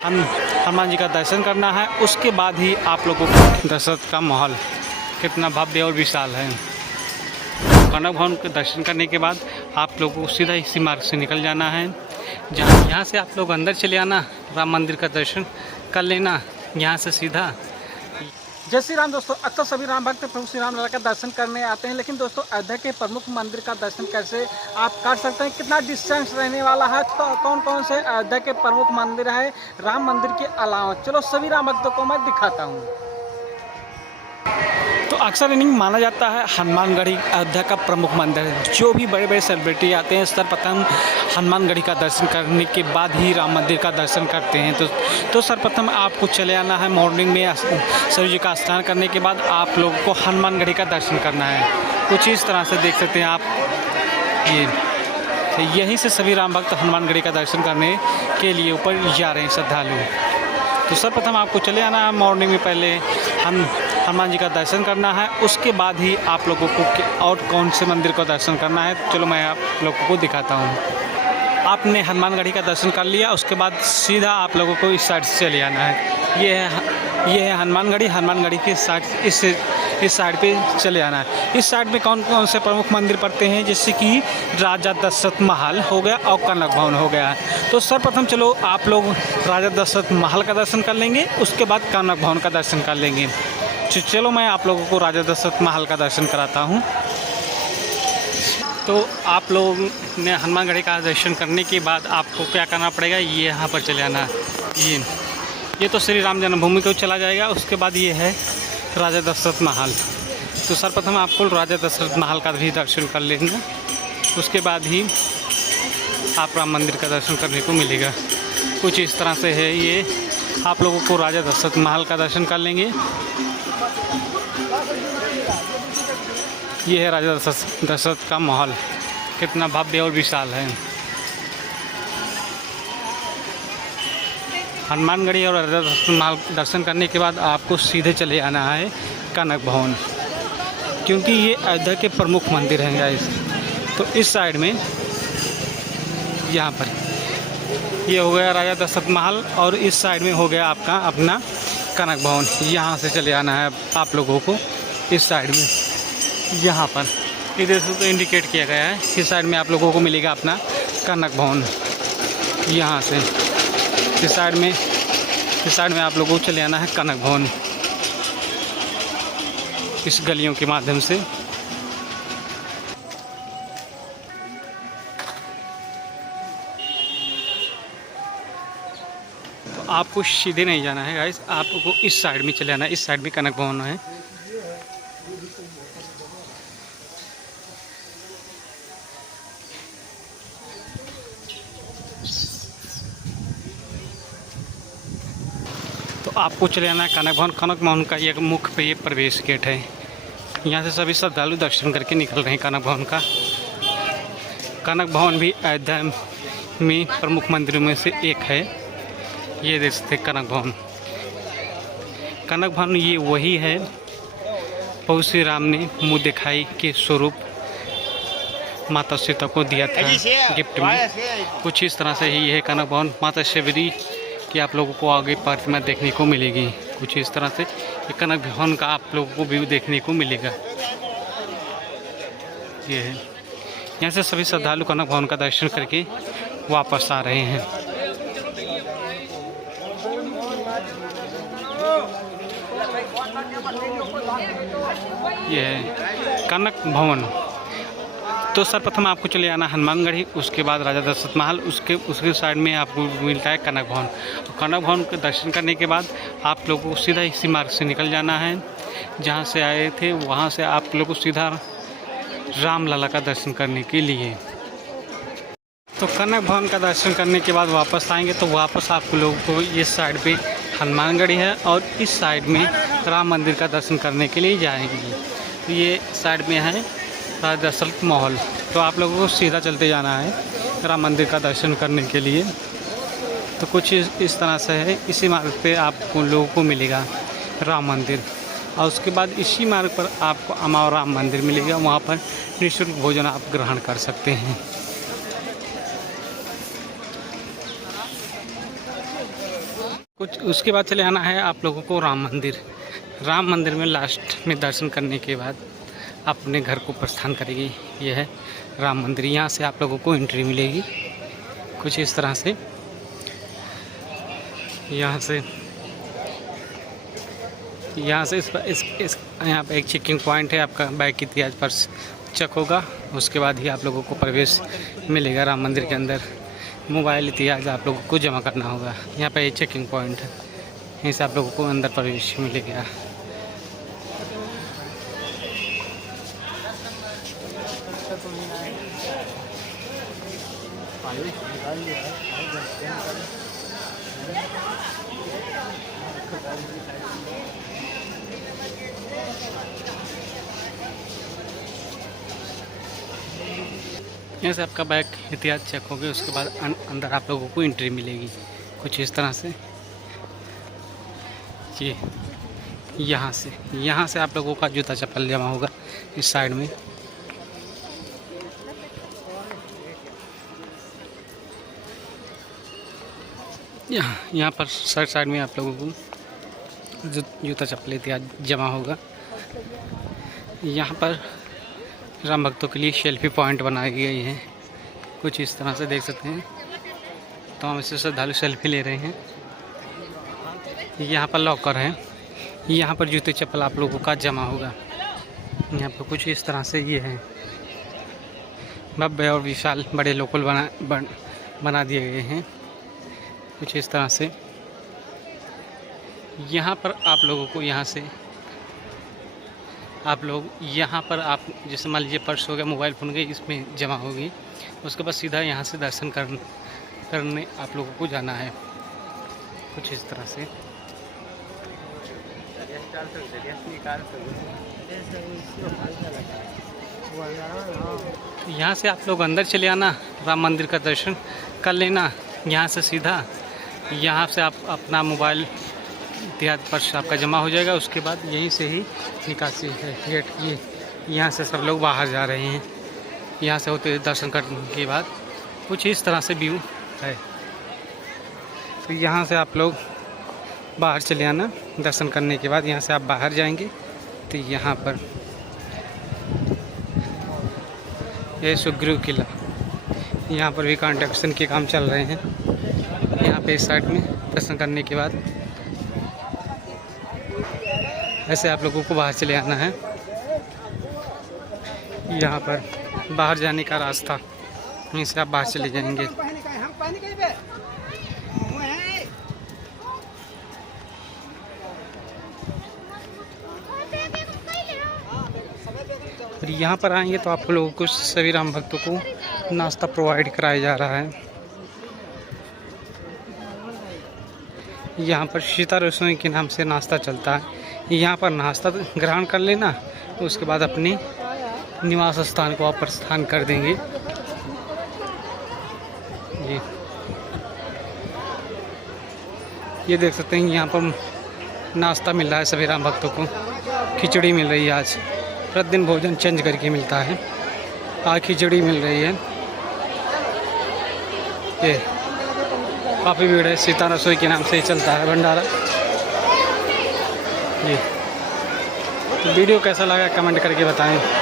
हम हनुमान जी का दर्शन करना है, उसके बाद ही आप लोगों को दशरथ का महल कितना भव्य और विशाल है। कनक भवन के दर्शन करने के बाद आप लोगों को सीधा इसी मार्ग से निकल जाना है। यहाँ से आप लोग अंदर चले आना, राम मंदिर का दर्शन कर लेना यहाँ से सीधा। जय श्री राम दोस्तों, अक्सर सभी राम भक्त प्रभु श्री राम लला का दर्शन करने आते हैं, लेकिन दोस्तों अयोध्या के प्रमुख मंदिर का दर्शन कैसे आप कर सकते हैं, कितना डिस्टेंस रहने वाला है, तो कौन कौन से अयोध्या के प्रमुख मंदिर है राम मंदिर के अलावा, चलो सभी राम भक्तों को मैं दिखाता हूँ। तो अक्सर इन्हीं माना जाता है हनुमानगढ़ी अयोध्या का प्रमुख मंदिर है। जो भी बड़े बड़े सेलिब्रिटी आते हैं सर्वप्रथम हनुमानगढ़ी का दर्शन करने के बाद ही राम मंदिर का दर्शन करते हैं। तो सर्वप्रथम आपको चले आना है मॉर्निंग में, सूर्य जी का स्नान करने के बाद आप लोगों को हनुमानगढ़ी का दर्शन करना है। कुछ इस तरह से देख सकते हैं आप, ये तो यहीं से सभी राम भक्त हनुमानगढ़ी का दर्शन करने के लिए ऊपर जा रहे हैं श्रद्धालु। तो सर्वप्रथम आपको चले आना है मॉर्निंग में, पहले हनुमान जी का दर्शन करना है, उसके बाद ही आप लोगों को और कौन से मंदिर का दर्शन करना है चलो मैं आप लोगों को दिखाता हूँ। आपने हनुमानगढ़ी का दर्शन कर लिया, उसके बाद सीधा आप लोगों को इस साइड से चले आना है। ये है हनुमानगढ़ी के साइड, इस साइड पे चले आना है। इस साइड में कौन कौन से प्रमुख मंदिर पड़ते हैं, जैसे कि राजा दशरथ महल हो गया और कनक भवन हो गया। तो सर्वप्रथम चलो आप लोग राजा दशरथ महल का दर्शन कर लेंगे, उसके बाद कनक भवन का दर्शन कर लेंगे। चलो मैं आप लोगों को राजा दशरथ महल का दर्शन कराता हूँ। तो आप लोगों ने हनुमानगढ़ी का दर्शन करने के बाद आपको क्या करना पड़ेगा, ये यहाँ पर चले आना। ये तो श्री राम जन्मभूमि को चला जाएगा। उसके बाद ये है राजा दशरथ महल। तो सर्वप्रथम आपको राजा दशरथ महल का भी दर्शन कर लेना, उसके बाद ही आप राम मंदिर का दर्शन करने को मिलेगा। कुछ इस तरह से है ये, आप लोगों को राजा दशरथ महल का दर्शन कर लेंगे। ये है राजा दशरथ का महल, कितना भव्य और विशाल है। हनुमानगढ़ी और राजा दशरथ महल दर्शन करने के बाद आपको सीधे चले आना है कनक भवन, क्योंकि ये अयोध्या के प्रमुख मंदिर हैं गाइस। तो इस साइड में यहाँ पर ये हो गया राजा दशरथ महल और इस साइड में हो गया आपका अपना कनक भवन। यहाँ से चले आना है आप लोगों को इस साइड में, यहाँ पर इधर से तो इंडिकेट किया गया है। इस साइड में आप लोगों को मिलेगा अपना कनक भवन। यहाँ से इस साइड में आप लोगों को चले आना है कनक भवन, इस गलियों के माध्यम से। तो आपको सीधे नहीं जाना है गाइस, आपको इस साइड में चले आना है। इस साइड में कनक भवन है। तो आपको चले आना है कनक भवन। कनक भवन का एक मुख्य ये प्रवेश गेट है। यहाँ से सभी श्रद्धालु दर्शन करके निकल रहे हैं कनक भवन का। कनक भवन भी अयोध्या में प्रमुख मंदिरों में से एक है। ये देख सकते कनक भवन। कनक भवन ये वही है प्रभु श्री राम ने मुँह दिखाई के स्वरूप माता सीता को दिया था गिफ्ट में। कुछ इस तरह से ही है कनक भवन। माता शबरी कि आप लोगों को आगे प्रतिमा देखने को मिलेगी। कुछ इस तरह से ये कनक भवन का आप लोगों को व्यू देखने को मिलेगा। ये है, यहाँ से सभी श्रद्धालु कनक भवन का दर्शन करके वापस आ रहे हैं। ये है कनक भवन। तो सर्वप्रथम आपको चले आना हनुमानगढ़ी, उसके बाद राजा दशरथ महल, उसके साइड में आपको मिलता है कनक भवन। कनक भवन के दर्शन करने के बाद आप लोगों को सीधा इसी मार्ग से निकल जाना है। जहाँ से आए थे वहाँ से आप लोगों को सीधा राम लला का दर्शन करने के लिए। तो कनक भवन का दर्शन करने के बाद वापस आएंगे तो वापस आप लोगों को इस साइड पे हनुमानगढ़ी है और इस साइड में राम मंदिर का दर्शन करने के लिए जाएंगे। तो ये साइड में है राजा दशरथ महल। तो आप लोगों को सीधा चलते जाना है राम मंदिर का दर्शन करने के लिए। तो कुछ इस तरह से है, इसी मार्ग पे आपको लोगों को मिलेगा राम मंदिर, और उसके बाद इसी मार्ग पर आपको अमाव राम मंदिर मिलेगा। वहाँ पर निःशुल्क भोजन आप ग्रहण कर सकते हैं। कुछ उसके बाद चले आना है आप लोगों को राम मंदिर। राम मंदिर में लास्ट में दर्शन करने के बाद अपने घर को प्रस्थान करेगी। यह है राम मंदिर। यहाँ से आप लोगों को एंट्री मिलेगी कुछ इस तरह से। यहाँ से इस यहाँ पे एक चेकिंग पॉइंट है, आपका बाइक की इतिहास पर्स चेक होगा, उसके बाद ही आप लोगों को प्रवेश मिलेगा राम मंदिर के अंदर। मोबाइल इतिहास आप लोगों को जमा करना होगा। यहाँ पे एक चेकिंग पॉइंट है, यहीं से आप लोगों को अंदर प्रवेश मिलेगा। यहाँ से आपका बाइक इतिहास चेक हो गया, उसके बाद अंदर आप लोगों को एंट्री मिलेगी कुछ इस तरह से। ये यहाँ से आप लोगों का जूता चप्पल जमा होगा इस साइड में। यहाँ पर साइड में आप लोगों को जूता चप्पल इत्यादि जमा होगा। यहाँ पर राम भक्तों के लिए सेल्फी पॉइंट बनाई गई है कुछ इस तरह से, देख सकते हैं। तो हम इससे श्रद्धालु सेल्फी ले रहे हैं। यहाँ पर लॉकर है, यहाँ पर जूते चप्पल आप लोगों का जमा होगा। यहाँ पर कुछ इस तरह से ये है, भव्य और विशाल बड़े लोकल बना दिए गए हैं कुछ इस तरह से। यहाँ पर आप लोगों को यहाँ पर आप जैसे मान लीजिए पर्स हो गया, मोबाइल फ़ोन गई, इसमें जमा होगी। उसके बाद सीधा यहाँ से दर्शन करने आप लोगों को जाना है कुछ इस तरह से। यहाँ से आप लोग अंदर चले आना, राम मंदिर का दर्शन कर लेना। यहाँ से सीधा यहाँ से आप अपना मोबाइल इत्यादि पर्स आपका जमा हो जाएगा। उसके बाद यहीं से ही निकासी है गेट की। यहाँ से सब लोग बाहर जा रहे हैं। यहाँ से होते दर्शन करने के बाद कुछ इस तरह से व्यू है। तो यहाँ से आप लोग बाहर चले आना दर्शन करने के बाद। यहाँ से आप बाहर जाएंगे तो यहाँ पर यह सुग्रीव किला, यहाँ पर भी कंस्ट्रक्शन के काम चल रहे हैं। यहाँ पे इस साइड में दर्शन करने के बाद ऐसे आप लोगों को बाहर चले आना है। यहाँ पर बाहर जाने का रास्ता, यहीं से आप बाहर चले जाएंगे। और यहाँ पर आएंगे तो आप लोगों को सभी राम भक्तों को नाश्ता प्रोवाइड कराया जा रहा है। यहाँ पर सीता रसोई के नाम से नाश्ता चलता है। यहाँ पर नाश्ता ग्रहण कर लेना, उसके बाद अपने निवास स्थान को आप प्रस्थान कर देंगे। ये देख सकते हैं, यहाँ पर नाश्ता मिल रहा है सभी राम भक्तों को। खिचड़ी मिल रही है आज, प्रतिदिन भोजन चेंज करके मिलता है। आज खिचड़ी मिल रही है। ये काफ़ी भीड़ है, सीता रसोई के नाम से ही चलता है भंडारा। जी, तो वीडियो कैसा लगा कमेंट करके बताएं।